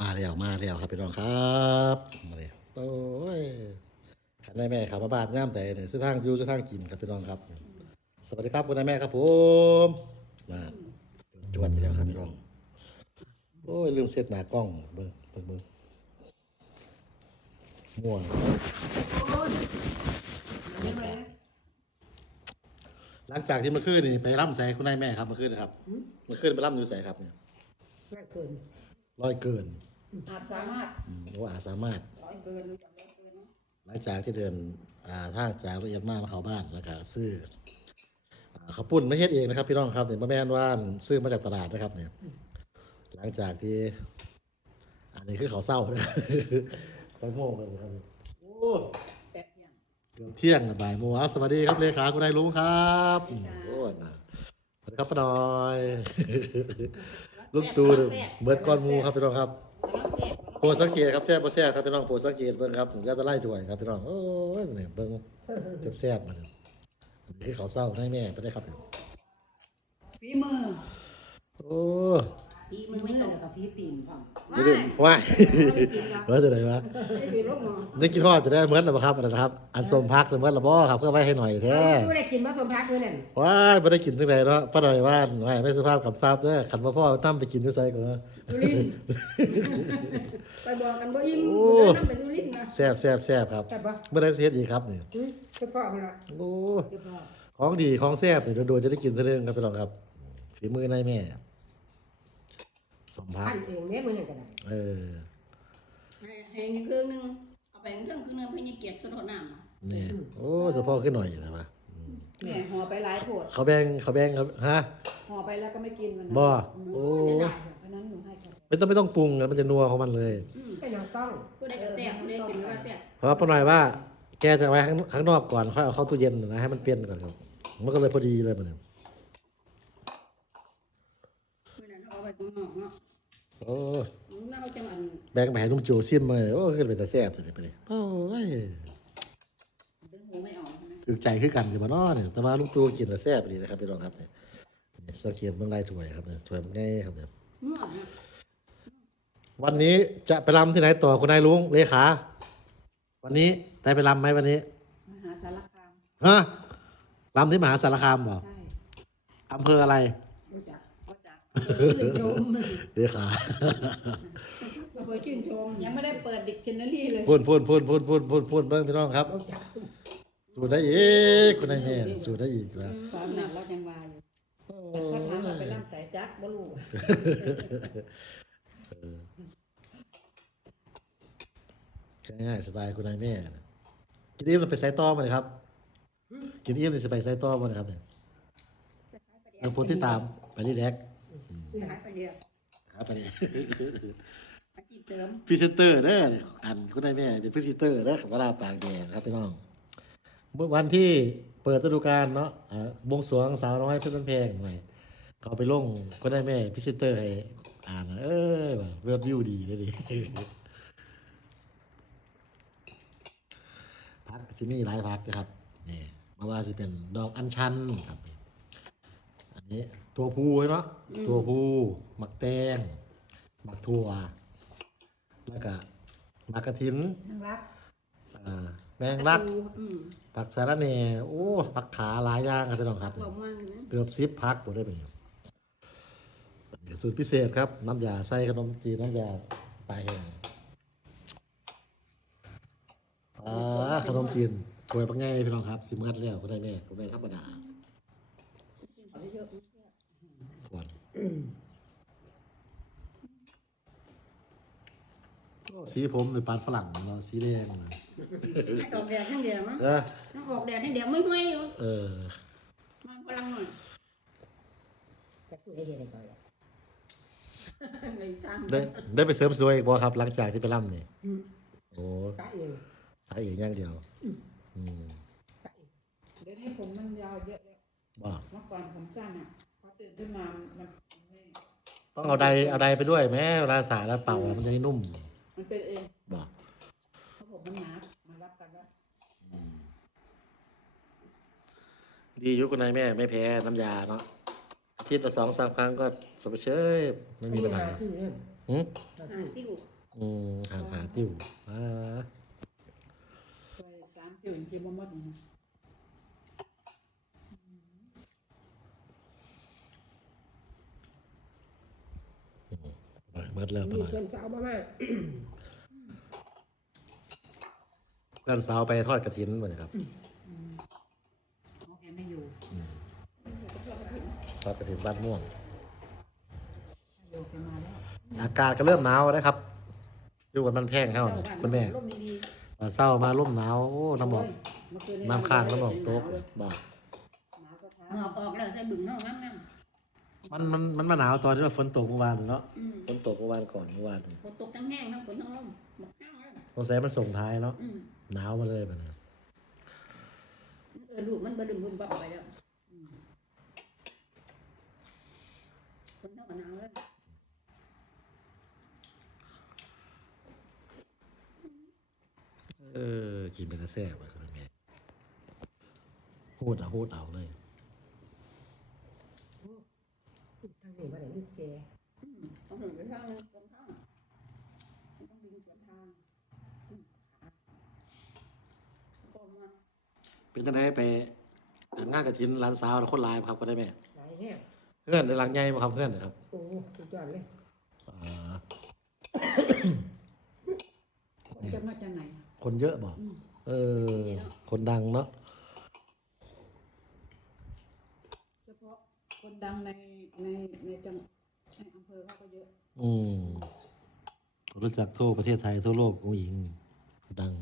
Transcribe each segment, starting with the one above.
มาแล้วมาแล้วครับพี่น้องครับมาเลยโอ้ยขันได้แม่ครับมาบ้านย่ามแต่เนี่ยซื้อทางอยูซื้อทางกินครับพี่น้องครับ สวัสดีครับคุณนายแม่ครับผมมาจวดอยู่แล้วครับพี่น้องโอ้ยลืมเซตหน้ากล้องเบิ้งเบิ้งเบิ้งม่วงหลังจากที่เมื่อคืนนี่ไปร่ำใส่คุณนายแม่ครับเมื่อคืนนะครับเมื่อคืนไปร่ำอยู่ใส่ครับเนี่ยง่ายเกินร้อยเกิน อาจสามารถอืมว่าอาจสามารถ ร้อยเกินรู้จักร้อยเกินเนาะหลังจากที่เดินอ่าทางจากละเอียดมากมาเข้าบ้านแล้วก็ซื้ออ่าข้าวปุ้นไม่เฮ็ดเองนะครับ พี่น้องครับเนี่ยมาแม่นว่าซื้อมาจากตลาดนะครับ เนี่ย หลังจากที่ อันนี้คือเขาวเศร้านะ ตั้งโมงเลยครับโอ้แป๊บเดียวเกือบเที่ยงแล้วบ่ายโมงอะสวัสดีครับเลขาคุณนายลุงครับอืมโอ้นะสวัสดีครับป้าน้อย ลูกตูนเบิดก้อนหมูครับพี่น้องครับกำลังแซ่บ โปรดสังเกตครับแซ่บบ่แซ่บครับพี่น้องโปรดสังเกตเบิ่งครับผมจะตะไล่ถ้วยครับพี่น้องโอ้ยเนี่ยเบิ่งแซ่บๆมันอันนี้คือข้าวเศร้าให้แม่ไปได้ครับฝีมือโอ้ ฝีมือไม่ตรงกับฝีตีนพ่อไม่ได้ว้ายว่าจะไหนวะไม่ได้ลูกหมอได้กินทอดจะได้เหมือนแล้วบ่ครับอันนั้นครับ อันสมพักเหมือนและบ่ครับเพื่อไว้ให้หน่อยแท้ไม่ได้กินผสมพักด้วยนั่นว้ายบ่ได้กินจังไดเนาะป้าหน่อยว่านว้ายไม่สุภาพคำทราบเด้อคันบ่พ่อนำไปกินอยู่ไสก็ว่าดูลินไปบอกกันบ่อิ่มโอ้นั่งไปดูลินนะแซ่บแซ่บแซ่บครับใช่ปะเมื่อได้สิเฮ็ดอีกครับนี่อืมเฉพาะมันละโอ้ เดี๋ยวพ่อของดีของแซ่บนี่โดนๆจะได้กินเท่านึงครับพี่น้องครับฝีมือนายแม่ สมพักขั้นเองเนี่ยมันยังกันได้เออให้ให้เครื่องหนึงเอาไปเครื่องเครื่องหนึงให้นี่เก็บสะทอดน้ำนะนี่โอ้เฉพาะขึ้นหน่อยนะวะอืมแม่ห่อไปหลายโพดเขาแบ่งเขาแบ่งครับฮะห่อไปแล้วก็ไม่กินมันบ่โอ้เพราะนั้นหนูให้เขาไม่ต้องไม่ต้องปรุงนะมันจะนัวของมันเลยไอ้น้องต้องผู้ใดก็แซ่บผู้ใดกินก็แซ่บเพราะว่าป้าหน่อยว่า แกจะไว้ข้างข้างนอกก่อนค่อยเอาเข้าตู้เย็นนะให้มันเปลี่ยนก่อนครับมันก็เลยพอดีเลยมันเนี่ย เมื่อนั้นเอาไปข้างนอกเนาะโอ้น่าเอาจังอันแบ่งไปให้ลุงโจซิมมาเลยโอ้ขึ้นไปแต่แซ่บเลยไปเลยโอ้ยดึงหูไม่ออกใช่ไหมถึกใจคือกันสิบ่เนาะเนี่ยแต่ว่าลุงตูกินแล้วแซ่บดีนะครับพี่น้องครับเนี่ยเนี่ยสังเกตเบื้องลายถ้วยครับเนี่ยถ้วยมันง่ายครับเนี่ยเมื่อเนี่ยวันนี้จะไปรำที่ไหนต่อคุณนายลุงเลขาวันนี้ได้ไปรำไหมวันนี้มหาสารคามฮะรำที่มหาสารคามบ่ใช่อำเภออะไรรู้จักรู้จัก ชื่นชมเลขาอำเภอชื่นชมยังไม่ได้เปิดดิกชันนารีเลยพูนพูนพูนพูนพูนพูนพูนเบิ้งพี่น้องครับต้องจับสูดได้อีกคุณนายแม่สูดได้อีกแล้วตอนนั้นเรายังวายอยู่แต่ถ้าถามว่าไปร่ำสายจักบ่รู้ง่ายๆสไตล์คุณนายแม่นะกินอิ่มเราไปไซต์ต้อมาเลยครับ กินอิ่มเราจะไปไซต์ต้อมาเลยครับเนี่ยทางโพสต์ที่ตามไปรีแลกซ์ ขายไปเดียวครับไปเลยอาชีพเสริมพรีเซนเตอร์เด้ออันคุณนายแม่เป็นพรีเซนเตอร์เด้อของราต่างแดนครับพี่น้องเมื่อวันที่เปิดฤดูกาลเนาะอ่าบวงสรวงสาวน้อยเพชรบ้านแพงหน่อยเขาไปลงคุณนายแม่พรีเซนเตอร์ให้อ่านนะเอ้ยว่าเว็บวิวดีเลยดิพักที่นี่หลายพักนะครับนี่มาว่าสิเป็นดอกอัญชันครับ อันนี้ ตัวผูเนาะตัวผูหมักแตงหมักถั่วแล้วก็หมักกระถินนั่งรักอ่าแมงลักอืมผักสาระเนโอ้ผักขาหลายอย่างครับพี่น้องครับบอกมั่งนะเกือบซิปพักหมดได้เป็นสูตรพิเศษครับ น้ำยาใส่ขนมจีนน้ำยาปลาแห้งอ่าขนมจีนถวยปังไงพี่น้องครับสิมงัดแล้วก็ได้แม่ก็แม่ธรรมดาเอาเยอะ ส่วนสีผมเป็นปานฝรั่งเนาะสีแดงนะให้ออกแดดทั้งเดียวมั้งเออต้องออกแดดทั้งเดียวไม่ห้อยอยู่เออมันพลังหน่อยจะพูดให้เห็นอะไรก่อนไม่สร้างได้ได้ไปเสริมสวยอีกบ่ครับ หลังจากที่ไปร่ำนี่โอ้สายเองสายเอกอย่างเดียวอืมสายเองเดี๋ยวนี้ผมมันยาวเยอะเลยบ่เมื่อก่อนผมสั้นอะพอตื่นขึ้นมามันไม่ ต้องเอาใดเอาใดไปด้วยแม่เวลาสาแล้วเป่ามันจะได้นุ่มมันเป็นเองบ่เพราะผมมันหนามารับกันแล้วดีอยุคุณนายแม่ไม่แพ้น้ำยาเนาะอาทิตย์ละสองสามครั้งก็สบายเชยไม่มีปัญหาคือเนี่ยอหืมเราหาติ้วอืมหาหาติ้วอ่าไปสามจิ้วจิ้มบ่หมดนะ ไป เมื่อเริ่มไปมีหน่อยเพื่อนสาวมามาเพื่อนสาวไปทอดกระถินมาเลยครับโอเคไม่อยู่ทอดกระถินบ้านม่วงโยกมาแล้วอากาศก็เริ่มหนาวแล้วครับอยู่กันมันแพงเข้าน่ะคุณแม่ร่มดีตอนเศร้ามาร่มหนาวโอ้ๆน้ำหมอกเมื่อคืนน้ำค้างน้ำหมอกโต๊ะบ้าหนาวก็ท้าหงอกออกแล้วใส่บึงเฮาน้ำน้ มันมันมันมาหนาวตอนที่ว่าฝนตกเมื่อวานเนาะำอืมฝนตกเมื่อวานก่อนเมื่อวานฝนตกทั้งแห้งทั้งฝนทั้งลมหมดข้างเลยสงสัยมันส่งท้ายเนาะอืมหนาวมาเลยมันเออลูกมันบ่ดึงบุ่มบ่ไปแล้วอืมคนเท่ากับนางเลยเออกินเป็นกระแซ่บอะคุณแม่พูดเอาพูดเอาเลย ทาง นี้ว่าไหนลูกแกอืมต้องถึงไปทางนึงตรงข้างมันต้องดึงสวนทางอืมขาก็มาเป็นจังไดไปงานกระถินร้านสาวแล้วคนหลายบ่ครับก็ได้แม่หลายแห้งเพื่อนในหลังใหญ่บ่ครับเพื่อนนะครับโอ้สุดยอดเลยอ่าจะมาจากไหนคนเยอะบ่อืมเออ คนดังเนาะเฉพาะ คนดังในในในจังในอำเภอเขาก็เยอะ อืมรู้จักทั่วประเทศไทยทั่วโลกผู้หญิงดัง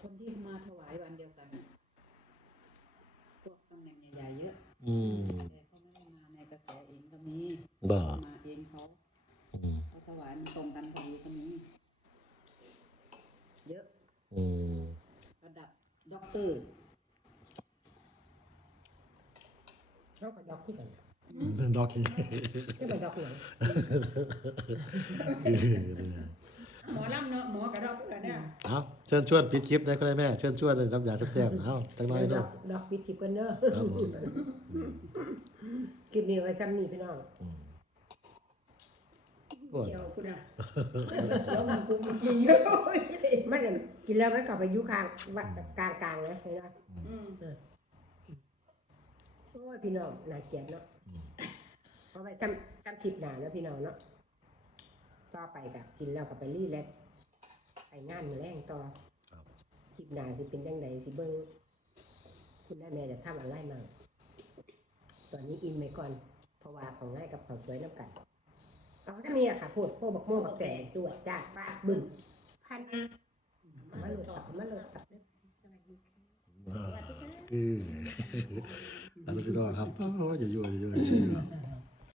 คนที่มาถวายวันเดียวกันพวกตำแหน่งใหญ่ๆเย อะอืมแต่เขาไม่ได้มาในกระแสเองก็มีบ่มาเองเขาอืมเขาถวายมันตรงกันพอดีก็มีเยอะอืมระดับด็อกเตอร์เขาก็ดอกที่กันดอกนี้จะไปดอกไหนหมอลำเนาะหมอกระดอกเพื่อนเนี่ยเอาเชิญชวนปิดคลิปได้ก็ได้แม่ เชิญชวนในน้ำยาแซ่บๆเอาจังน้อยดเนาะอกดอกปิดทิพย์กันเนอะ ครับผมคลิปนี้ไว้ซ้ำนี่พี่น้องอืมเกี่ยวคุณอะเกี่ยวมันกูมันกินเยอะมันเนี่ยกินแล้วมันกลับไปอยุคางวัดกลางกลางๆนะเห็นไหมอืมโอ้ยพี่น้องน่าเกลียดเนาะเอาไปซ้ำซ้ำคลิปหนาเนาะพี่น้องเนาะต่อไปกับกินแล้วกับไปรีแลกซ์ไปงานมือแรงต่อครับ คลิปหนาสิเป็นยังไงสิเบิ้งคุณแม่แม่จะทำอะไรมา ตอนนี้อินไปก่อนเพราะว่าของง่ายกับของสวยน้ำกัน เอาจะมีอะค่ะพูดโป้บักโม่บักแต่ตัวจ้าป้าดบึ้งพันมาโหลดตับมาโหลดตับเด้อคืออันนี้พี่น้องครับโอ้ยอย่ายั่วอย่ายั่วอย่ายั่ว